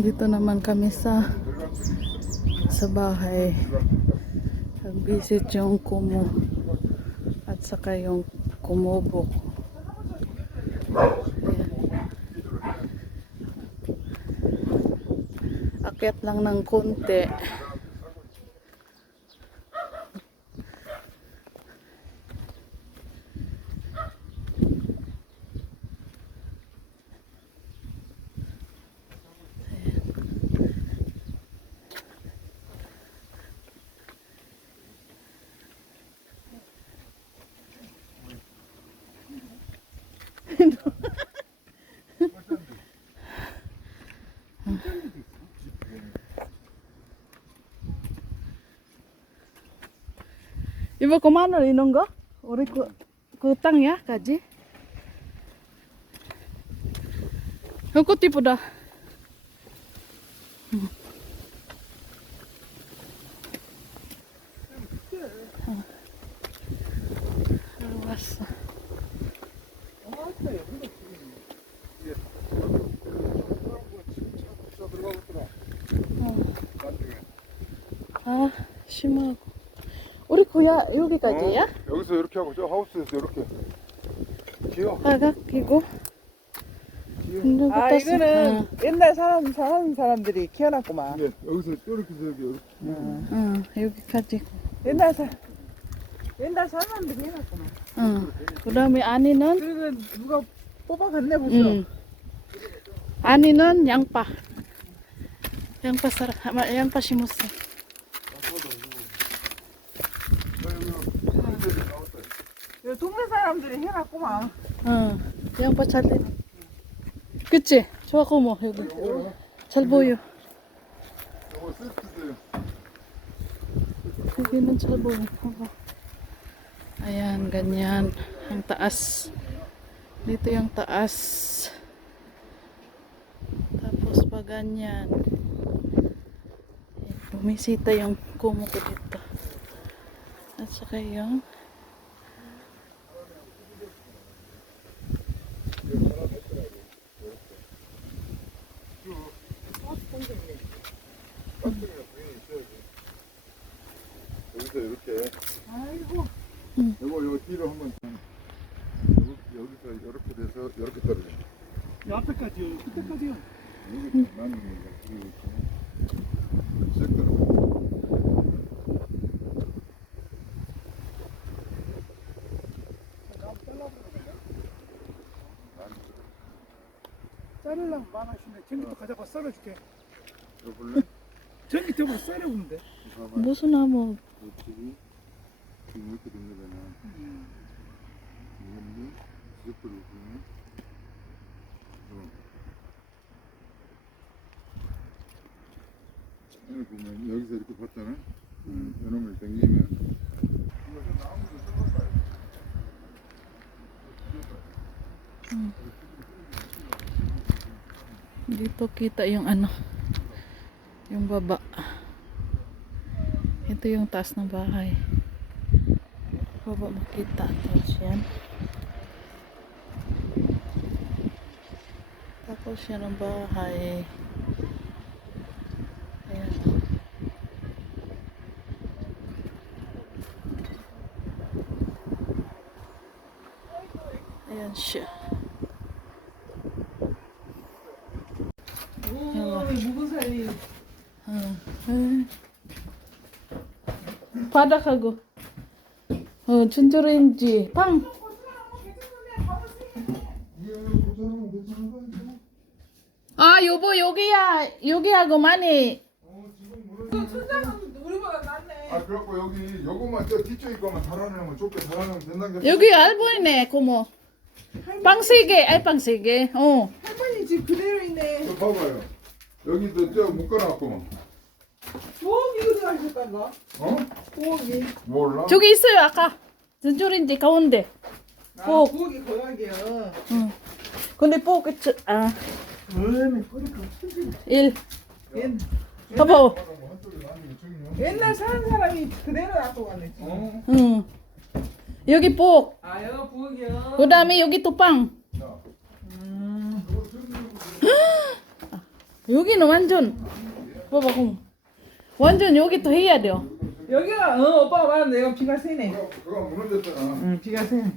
Dito naman kami sa bahay. Nag-visit yung kumo at saka yung kumubo. Akyat lang ng konti. Ibu kemana nih nonggo? Ori ku utang ya kaji. Aku tipu dah. Luas. 아, 심하고. 우리 고야 여기까지야? 여기서 이렇게 하고 저 하우스에서 이렇게 기어. 빨갛기고. 아 이거는 옛날 사람들이 키워놨구만. 네, 여기서 이렇게 저기 응, 여기까지. 옛날 사람들이 해놨구만. 응. 그다음에 안에는 그리고 누가 뽑아갔네 벌써. 안에는 양파. 양파 심었어. 이 동네 사람들이 해놨구만. 응. 양파 잘 돼. 그치? 좋아 고모 여기. 잘 보여. 이거 세트돼요. Yun ang salbo. Ayan, ganyan. Ang taas. Dito yung taas. Tapos pa ganyan. Bumisita yung kumo ko dito. At saka yung 여기서 이렇게. 아이고. 이거 뒤로 한번. 여기서 이렇게 돼서 이렇게 떨어져. 이 앞에까지요. 끝까지요. 여기 나는 이렇게. 색깔. 자르려면 많으시네. 전기톱 가져가 썰어줄게. 이거 볼래? 전기톱으로 썰어보면 돼. 무슨 나무? 지금 이렇게 된 거잖아. 이건데 지적도를 보면 여기 보면 여기서 이렇게 봤잖아. 이놈을 당기면 Dito kita yung ano, yung baba. Ito yung taas ng bahay. Baba makita. Tapos yan. Tapos yan ang bahay. Ayan. Ayan siya. 묵은 살이. 바닥하고 전자레인지 팡. 아 여보 여기하고 많이 천장은 우리보다 낫네. 아 그래갖고 여기 요거만 저 뒤쪽에 거만 달아내면 좁게 달아내면 된다는 게 여기 알보이네 고모 빵 3개 알빵 3개 할머니 집 그대로 있네. 저 봐봐요 여기도 저 묶어놨구만 부엌이 어디 가셨단가? 어? 부엌이. 몰라 저기 있어요 아까 전자레인지 가운데 부엌. 부엌이 거기야. 응. 근데 뽀 끝, 아, 얼마나 꼬리가 크지. 1. 옛- 봐봐. 옛날 사는 사람이 그대로 놔두고 갔네. 어? 응. 여기 뽀. 아 여기 부엌이야. 그 다음에 여기 또 빵. 여기는 완전 봐봐 공. 완전 여기 또 해야 돼요. 여기가 오빠가 말한 내가 비가 세네. 그거 무너졌잖아. 응 비가 세네.